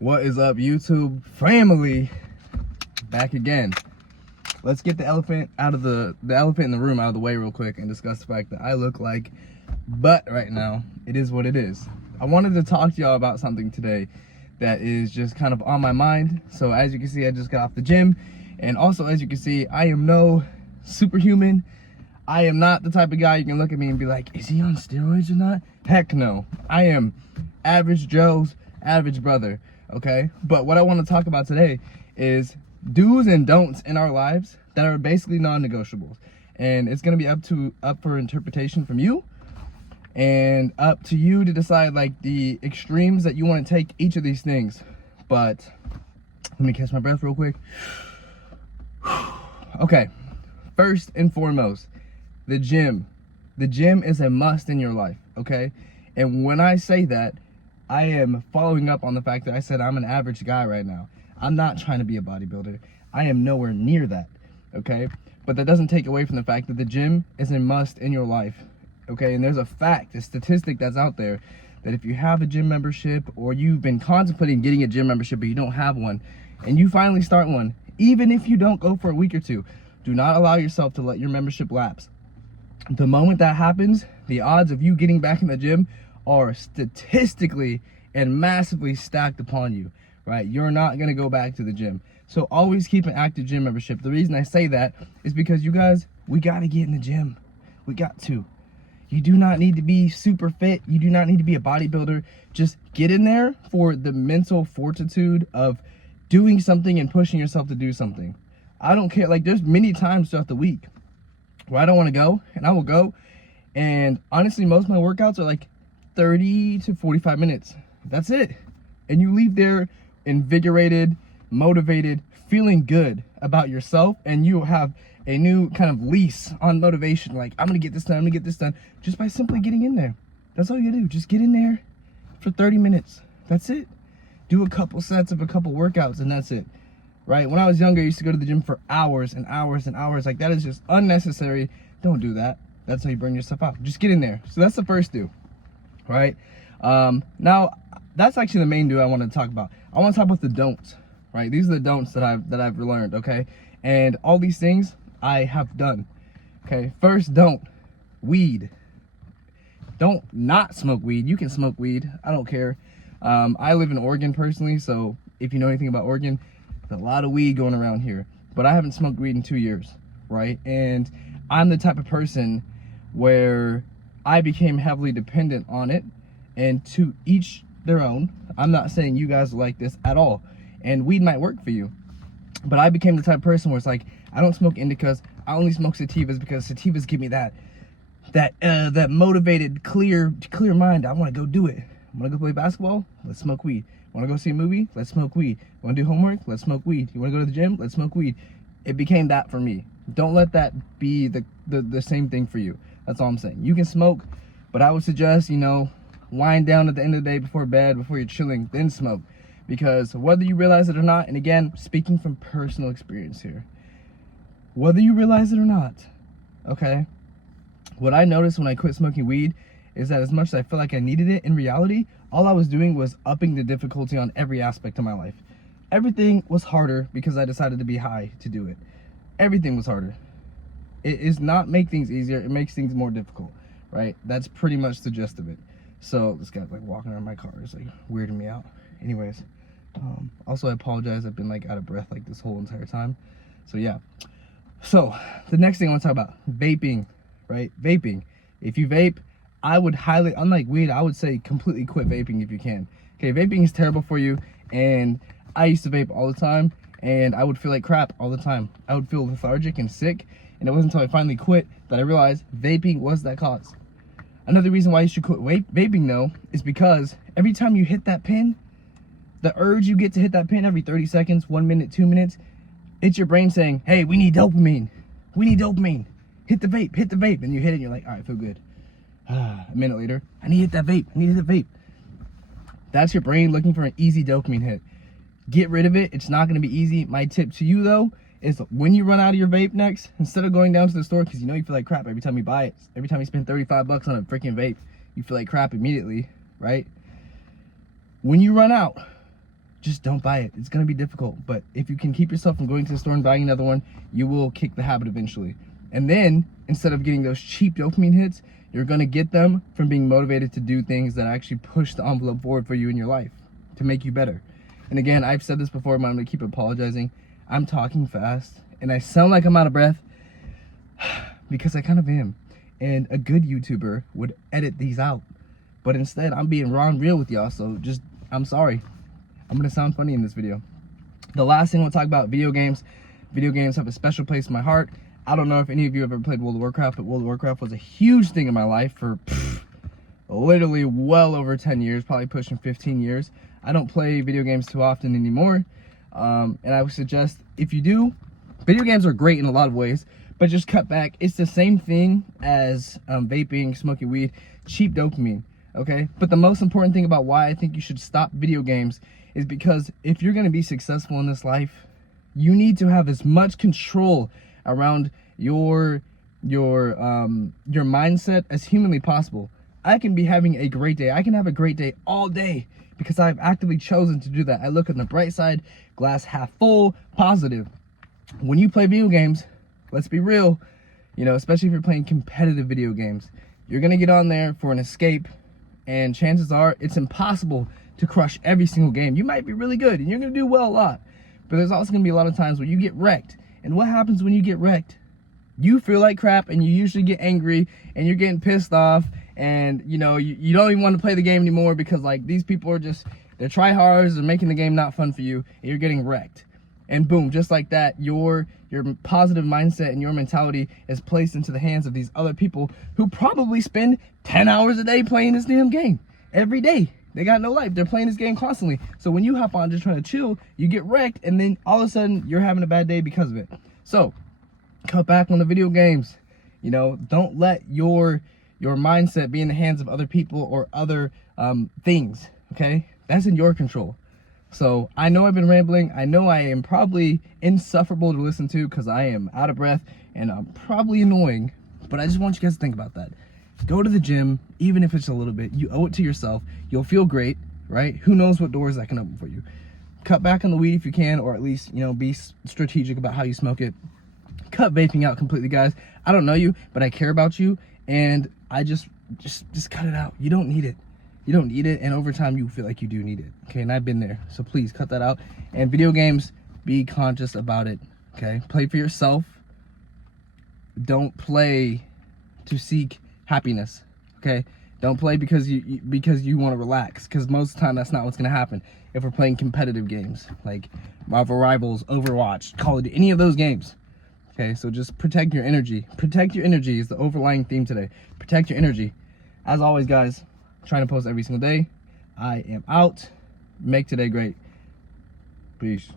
What is up, YouTube family? Back again. Let's get the elephant out of the elephant in the room out of the way real quick and discuss the fact that I look like butt right now. It is what it is. I wanted to talk to y'all about something today that is just kind of on my mind. So as you can see, I just got off the gym, and also as you can see, I am no superhuman. I am not the type of guy you can look at me and be like, is he on steroids or not? Heck no. I am average Joe's average brother. Okay, but what I want to talk about today is do's and don'ts in our lives that are basically non-negotiables, and it's going to be up for interpretation from you, and up to you to decide like the extremes that you want to take each of these things. But let me catch my breath real quick. Okay, first and foremost, the gym is a must in your life. Okay, and when I say that, I am following up on the fact that I said I'm an average guy right now. I'm not trying to be a bodybuilder. I am nowhere near that, okay? But that doesn't take away from the fact that the gym is a must in your life, okay? And there's a fact, a statistic that's out there, that if you have a gym membership, or you've been contemplating getting a gym membership but you don't have one, and you finally start one, even if you don't go for a week or two, do not allow yourself to let your membership lapse. The moment that happens, the odds of you getting back in the gym are statistically and massively stacked upon you, right? You're not gonna go back to the gym. So always keep an active gym membership. The reason I say that is because you guys, we gotta get in the gym. We got to. You do not need to be super fit. You do not need to be a bodybuilder. Just get in there for the mental fortitude of doing something and pushing yourself to do something. I don't care, like there's many times throughout the week where I don't wanna go, and I will go. And honestly, most of my workouts are like 30 to 45 minutes. That's it. And you leave there invigorated, motivated, feeling good about yourself, and you have a new kind of lease on motivation. Like, I'm gonna get this done, I'm gonna get this done, just by simply getting in there. That's all you do. Just get in there for 30 minutes. That's it. Do a couple sets of a couple workouts, and that's it. Right? When I was younger, I used to go to the gym for hours and hours and hours. Like, that is just unnecessary. Don't do that. That's how you burn yourself out. Just get in there. So that's the first do. Right? Now that's actually the main do I want to talk about. I want to talk about the don'ts, right? These are the don'ts that I've learned, okay? And all these things I have done. Okay, first don't, weed. Don't not smoke weed. You can smoke weed, I don't care. I live in Oregon personally, so if you know anything about Oregon, there's a lot of weed going around here, but I haven't smoked weed in 2 years, right? And I'm the type of person where I became heavily dependent on it, and to each their own. I'm not saying you guys are like this at all, and weed might work for you, but I became the type of person where it's like, I don't smoke indicas, I only smoke sativas because sativas give me that motivated, clear mind. I want to go do it. I want to go play basketball, let's smoke weed. Want to go see a movie, let's smoke weed. Want to do homework, let's smoke weed. You want to go to the gym, let's smoke weed. It became that for me. Don't let that be the same thing for you. That's all I'm saying. You can smoke, but I would suggest, wind down at the end of the day before bed, before you're chilling, then smoke. Because whether you realize it or not, and again, speaking from personal experience here, whether you realize it or not, okay, what I noticed when I quit smoking weed is that as much as I feel like I needed it, in reality, all I was doing was upping the difficulty on every aspect of my life. Everything was harder because I decided to be high to do it. Everything was harder. It is not make things easier, it makes things more difficult, right? That's pretty much the gist of it. So this guy's like walking around my car is like weirding me out. Anyways, also I apologize, I've been like out of breath like this whole entire time. So yeah. So the next thing I want to talk about, vaping, right? Vaping. If you vape, I would highly, unlike weed, I would say completely quit vaping if you can. Okay, vaping is terrible for you, and I used to vape all the time, and I would feel like crap all the time. I would feel lethargic and sick, and it wasn't until I finally quit that I realized vaping was that cause. Another reason why you should quit vaping though is because every time you hit that pin, the urge you get to hit that pin every 30 seconds, 1 minute, 2 minutes, it's your brain saying, hey, we need dopamine. We need dopamine. Hit the vape, hit the vape. And you hit it and you're like, all right, feel good. A minute later, I need to hit that vape. I need to hit the vape. That's your brain looking for an easy dopamine hit. Get rid of it. It's not going to be easy. My tip to you though is when you run out of your vape next, instead of going down to the store, because you feel like crap every time you buy it, every time you spend 35 bucks on a freaking vape, you feel like crap immediately, right? When you run out, just don't buy it. It's going to be difficult, but if you can keep yourself from going to the store and buying another one, you will kick the habit eventually. And then instead of getting those cheap dopamine hits, you're going to get them from being motivated to do things that actually push the envelope forward for you in your life to make you better. And again, I've said this before, but I'm going to keep apologizing. I'm talking fast and I sound like I'm out of breath because I kind of am. And a good YouTuber would edit these out. But instead, I'm being raw and real with y'all, so just, I'm sorry. I'm going to sound funny in this video. The last thing we'll talk about, video games. Video games have a special place in my heart. I don't know if any of you have ever played World of Warcraft, but World of Warcraft was a huge thing in my life for literally well over 10 years, probably pushing 15 years. I don't play video games too often anymore. And I would suggest, if you do, video games are great in a lot of ways, but just cut back. It's the same thing as vaping, smoking weed, cheap dopamine, okay? But the most important thing about why I think you should stop video games is because if you're gonna be successful in this life, you need to have as much control around your mindset as humanly possible. I can be having a great day. I can have a great day all day because I've actively chosen to do that. I look on the bright side, glass half full, positive. When you play video games, let's be real, you know, especially if you're playing competitive video games, you're gonna get on there for an escape, and chances are it's impossible to crush every single game. You might be really good and you're gonna do well a lot, but there's also gonna be a lot of times where you get wrecked. And what happens when you get wrecked? You feel like crap and you usually get angry and you're getting pissed off, and you know, you don't even want to play the game anymore because like these people are just, they're tryhards, they're making the game not fun for you, and you're getting wrecked. And boom, just like that, your positive mindset and your mentality is placed into the hands of these other people who probably spend 10 hours a day playing this damn game every day. They got no life. They're playing this game constantly. So when you hop on just trying to chill, you get wrecked, and then all of a sudden you're having a bad day because of it. So cut back on the video games. You know, don't let your mindset be in the hands of other people or other things, okay? That's in your control. So I know I've been rambling. I know I am probably insufferable to listen to because I am out of breath and I'm probably annoying, but I just want you guys to think about that. Go to the gym, even if it's a little bit. You owe it to yourself. You'll feel great, right? Who knows what doors that can open for you. Cut back on the weed if you can, or at least, you know, be strategic about how you smoke it. Cut vaping out completely, guys. I don't know you, but I care about you, and I just cut it out. You don't need it. You don't need it, and over time you feel like you do need it, okay? And I've been there, so please cut that out. And video games, be conscious about it, okay? Play for yourself. Don't play to seek happiness, okay? Don't play because you want to relax, because most of the time that's not what's going to happen if we're playing competitive games like Marvel Rivals, Overwatch, Call of Duty, any of those games. Okay, so just protect your energy. Protect your energy is the overlying theme today. Protect your energy. As always, guys, trying to post every single day. I am out. Make today great. Peace.